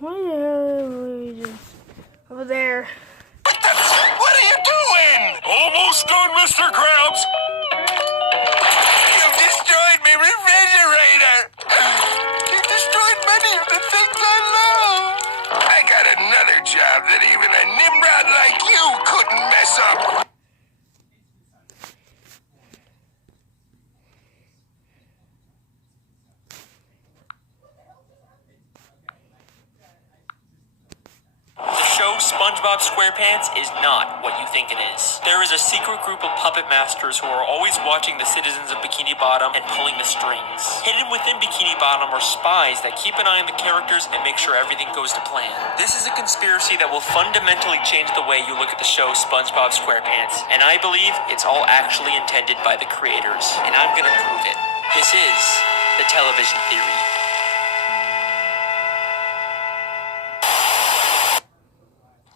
Why the hell are we just over there? What are you doing? Almost done, Mr. Krabs. You've destroyed my refrigerator. You've destroyed many of the things I love. I got another job that even a Nimrod like you couldn't mess up. The show SpongeBob SquarePants is not what you think it is. There is a secret group of puppet masters who are always watching the citizens of Bikini Bottom and pulling the strings. Hidden within Bikini Bottom are spies that keep an eye on the characters and make sure everything goes to plan. This is a conspiracy that will fundamentally change the way you look at the show SpongeBob SquarePants, and I believe it's all actually intended by the creators, and I'm gonna prove it. This is the television theory.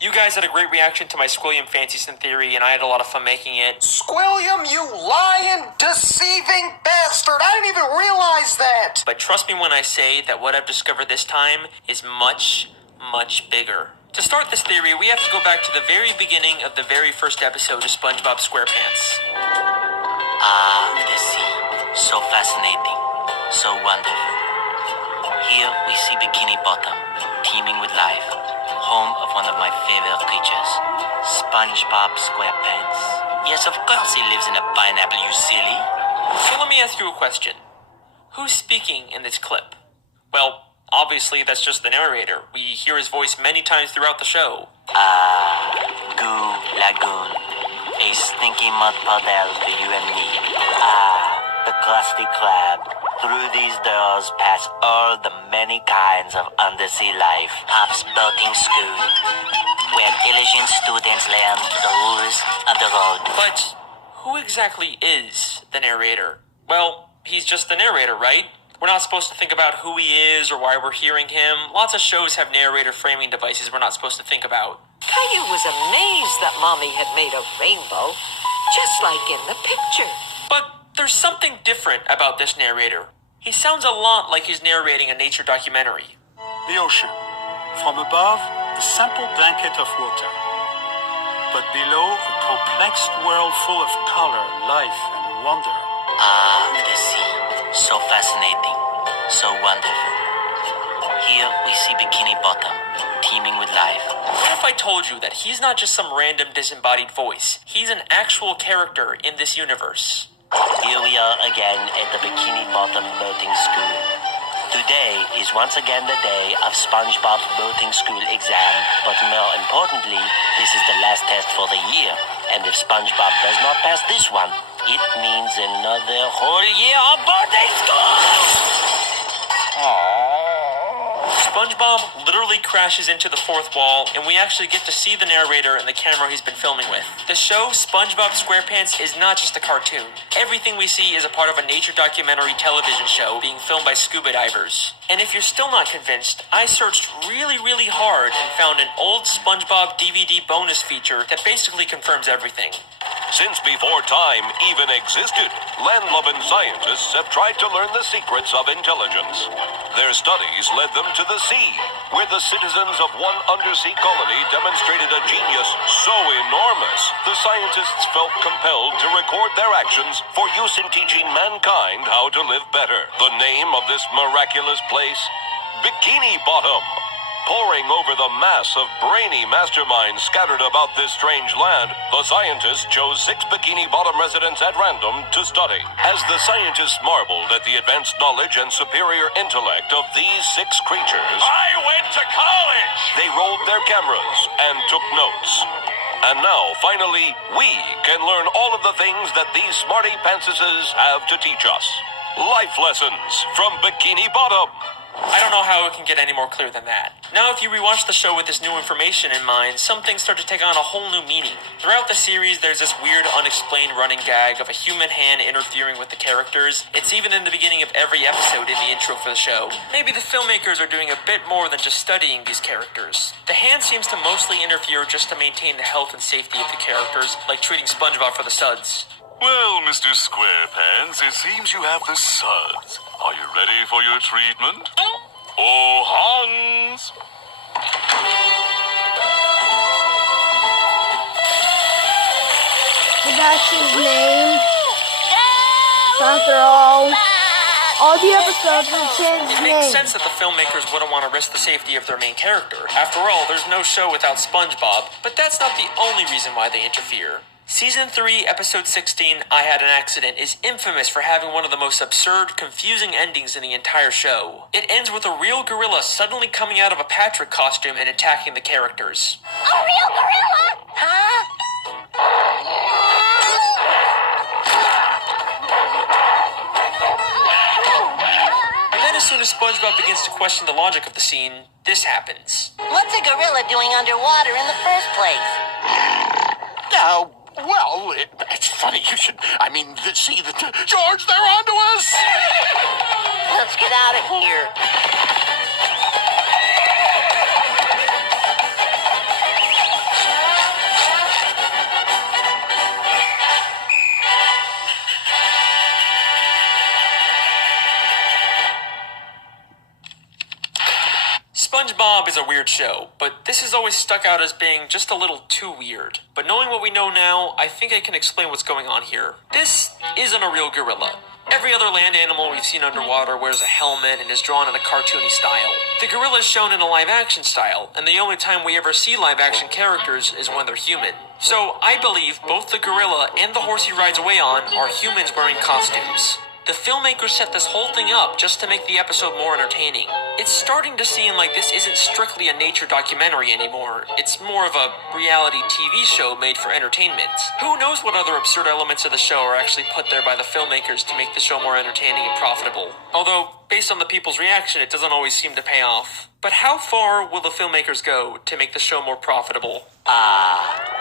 You guys had a great reaction to my Squilliam Fancyson theory, and I had a lot of fun making it. Squilliam, you lying, deceiving bastard! I didn't even realize that! But trust me when I say that what I've discovered this time is much, much bigger. To start this theory, we have to go back to the very beginning of the very first episode of SpongeBob SquarePants. Ah, the sea. So fascinating. So wonderful. Here we see Bikini Bottom, teeming with life. Home of one of my favorite creatures, SpongeBob SquarePants. Yes, of course he lives in a pineapple, you silly. So let me ask you a question. Who's speaking in this clip? Well, obviously that's just the narrator. We hear his voice many times throughout the show. Goo Lagoon. A stinky mud puddle for you and me. The crusty crab. Through these doors pass all the many kinds of undersea life. Pop's boating school, where diligent students learn the rules of the road. But who exactly is the narrator? Well, he's just the narrator, right? We're not supposed to think about who he is or why we're hearing him. Lots of shows have narrator framing devices we're not supposed to think about. Caillou was amazed that Mommy had made a rainbow, just like in the picture. But there's something different about this narrator. He sounds a lot like he's narrating a nature documentary. The ocean. From above, the simple blanket of water. But below, a complex world full of color, life, and wonder. The sea. So fascinating. So wonderful. Here we see Bikini Bottom, teeming with life. What if I told you that he's not just some random disembodied voice? He's an actual character in this universe. Here we are again at the Bikini Bottom Boating School. Today is once again the day of SpongeBob's boating school exam. But more importantly, this is the last test for the year. And if SpongeBob does not pass this one, it means another whole year of boating school! SpongeBob literally crashes into the fourth wall, and we actually get to see the narrator and the camera he's been filming with. The show SpongeBob SquarePants is not just a cartoon. Everything we see is a part of a nature documentary television show being filmed by scuba divers. And if you're still not convinced, I searched really, really hard and found an old SpongeBob DVD bonus feature that basically confirms everything. Since before time even existed, land-loving scientists have tried to learn the secrets of intelligence. Their studies led them to the sea, where the citizens of one undersea colony demonstrated a genius so enormous, the scientists felt compelled to record their actions for use in teaching mankind how to live better. The name of this miraculous place? Bikini Bottom. Poring over the mass of brainy masterminds scattered about this strange land, the scientists chose 6 Bikini Bottom residents at random to study. As the scientists marveled at the advanced knowledge and superior intellect of these 6 creatures, I went to college! they rolled their cameras and took notes. And now, finally, we can learn all of the things that these smarty pantsuses have to teach us. Life lessons from Bikini Bottom. I don't know how it can get any more clear than that. Now, if you rewatch the show with this new information in mind, some things start to take on a whole new meaning. Throughout the series, there's this weird, unexplained running gag of a human hand interfering with the characters. It's even in the beginning of every episode in the intro for the show. Maybe the filmmakers are doing a bit more than just studying these characters. The hand seems to mostly interfere just to maintain the health and safety of the characters, like treating SpongeBob for the suds. Well, Mr. SquarePants, it seems you have the suds. Are you ready for your treatment? Oh, Hans! That's his name. After all the episodes is his It name. makes sense that the filmmakers wouldn't want to risk the safety of their main character. After all, there's no show without SpongeBob, but that's not the only reason why they interfere. Season 3, Episode 16, I Had an Accident, is infamous for having one of the most absurd, confusing endings in the entire show. It ends with a real gorilla suddenly coming out of a Patrick costume and attacking the characters. A real gorilla? Huh? Then as soon as SpongeBob begins to question the logic of the scene, this happens. What's a gorilla doing underwater in the first place? Well, it's funny you should. See the George, they're onto us. Let's get out of here. SpongeBob is a weird show, but this has always stuck out as being just a little too weird. But knowing what we know now, I think I can explain what's going on here. This isn't a real gorilla. Every other land animal we've seen underwater wears a helmet and is drawn in a cartoony style. The gorilla is shown in a live-action style, and the only time we ever see live-action characters is when they're human. So I believe both the gorilla and the horse he rides away on are humans wearing costumes. The filmmakers set this whole thing up just to make the episode more entertaining. It's starting to seem like this isn't strictly a nature documentary anymore. It's more of a reality TV show made for entertainment. Who knows what other absurd elements of the show are actually put there by the filmmakers to make the show more entertaining and profitable. Although, based on the people's reaction, it doesn't always seem to pay off. But how far will the filmmakers go to make the show more profitable?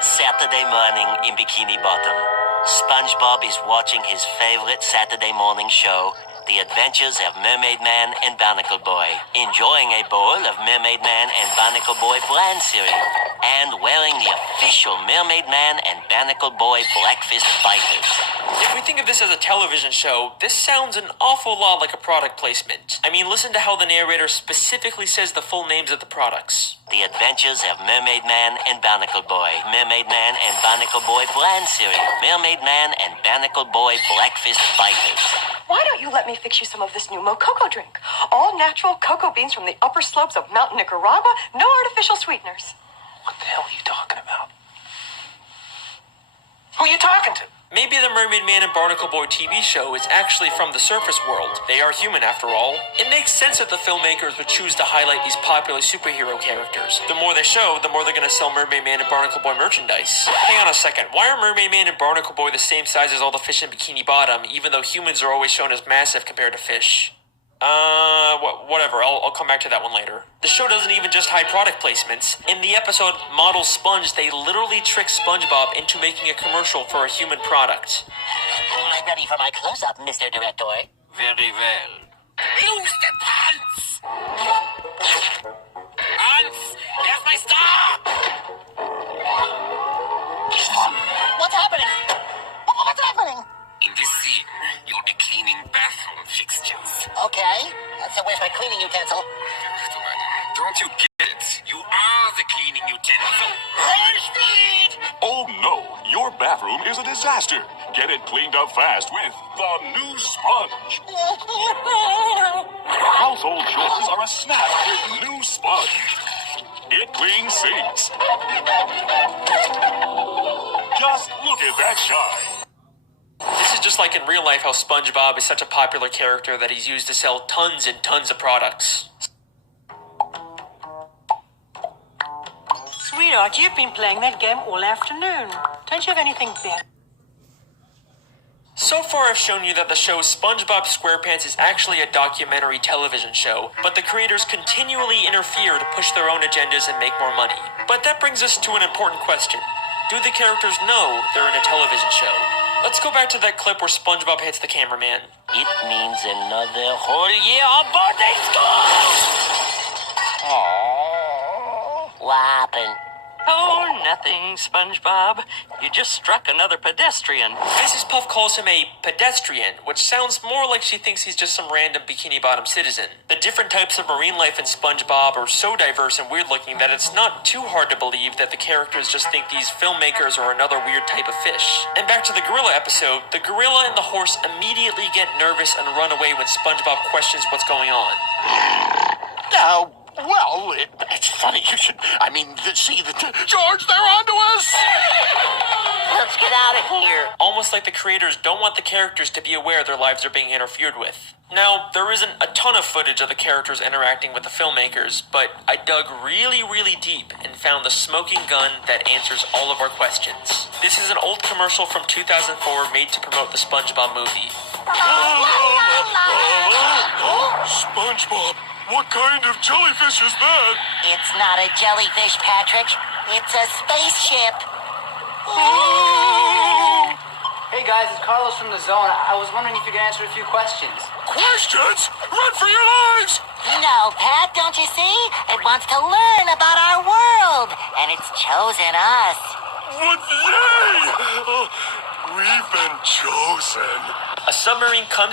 Saturday morning in Bikini Bottom. SpongeBob is watching his favorite Saturday morning show, The Adventures of Mermaid Man and Barnacle Boy, enjoying a bowl of Mermaid Man and Barnacle Boy bland cereal, and wearing the official Mermaid Man and Barnacle Boy Blackfist Biters. If we think of this as a television show, this sounds an awful lot like a product placement. I mean, listen to how the narrator specifically says the full names of the products. The Adventures of Mermaid Man and Barnacle Boy, Mermaid Man and Barnacle Boy bland cereal, Mermaid Man and Barnacle Boy Blackfist Biters. Why don't you let me fix you some of this new Mococo drink? All natural cocoa beans from the upper slopes of Mountain Nicaragua, no artificial sweeteners. What the hell are you talking about? Who are you talking to? Maybe the Mermaid Man and Barnacle Boy TV show is actually from the surface world. They are human after all. It makes sense that the filmmakers would choose to highlight these popular superhero characters. The more they show, the more they're going to sell Mermaid Man and Barnacle Boy merchandise. Hang on a second, why are Mermaid Man and Barnacle Boy the same size as all the fish in Bikini Bottom, even though humans are always shown as massive compared to fish? Whatever, I'll come back to that one later. The show doesn't even just hide product placements. In the episode Model Sponge, they literally trick SpongeBob into making a commercial for a human product. I'm ready for my close-up, Mr. Director. Very well. Lose the pants! Hans, there's my star! What's happening? What's happening? In this scene, you'll be cleaning bathroom fixtures. Okay, so where's my cleaning utensil? Don't you get it? You are the cleaning utensil. High speed! Oh no, your bathroom is a disaster. Get it cleaned up fast with the new sponge. Household chores are a snap with new sponge. It cleans sinks. Just look at that shine. This is just like in real life how SpongeBob is such a popular character that he's used to sell tons and tons of products. Sweetheart, you've been playing that game all afternoon. Don't you have anything better? So far I've shown you that the show SpongeBob SquarePants is actually a documentary television show, but the creators continually interfere to push their own agendas and make more money. But that brings us to an important question. Do the characters know they're in a television show? Let's go back to that clip where SpongeBob hits the cameraman. It means another whole year of boarding school! Aww. What happened? Oh, nothing, SpongeBob. You just struck another pedestrian. Mrs. Puff calls him a pedestrian, which sounds more like she thinks he's just some random Bikini Bottom citizen. The different types of marine life in SpongeBob are so diverse and weird looking that it's not too hard to believe that the characters just think these filmmakers are another weird type of fish. And back to the gorilla episode, the gorilla and the horse immediately get nervous and run away when SpongeBob questions what's going on. Well, it's funny you should... see the... George, they're onto us! Let's get out of here. Almost like the creators don't want the characters to be aware their lives are being interfered with. Now, there isn't a ton of footage of the characters interacting with the filmmakers, but I dug really, really deep and found the smoking gun that answers all of our questions. This is an old commercial from 2004 made to promote the SpongeBob movie. SpongeBob, what kind of jellyfish is that? It's not a jellyfish, Patrick. It's a spaceship. Hey guys, it's Carlos from the Zone. I was wondering if you could answer a few questions. Questions? Run for your lives! No, Pat, don't you see? It wants to learn about our world, and it's chosen us. What yay! We've been chosen. A submarine comes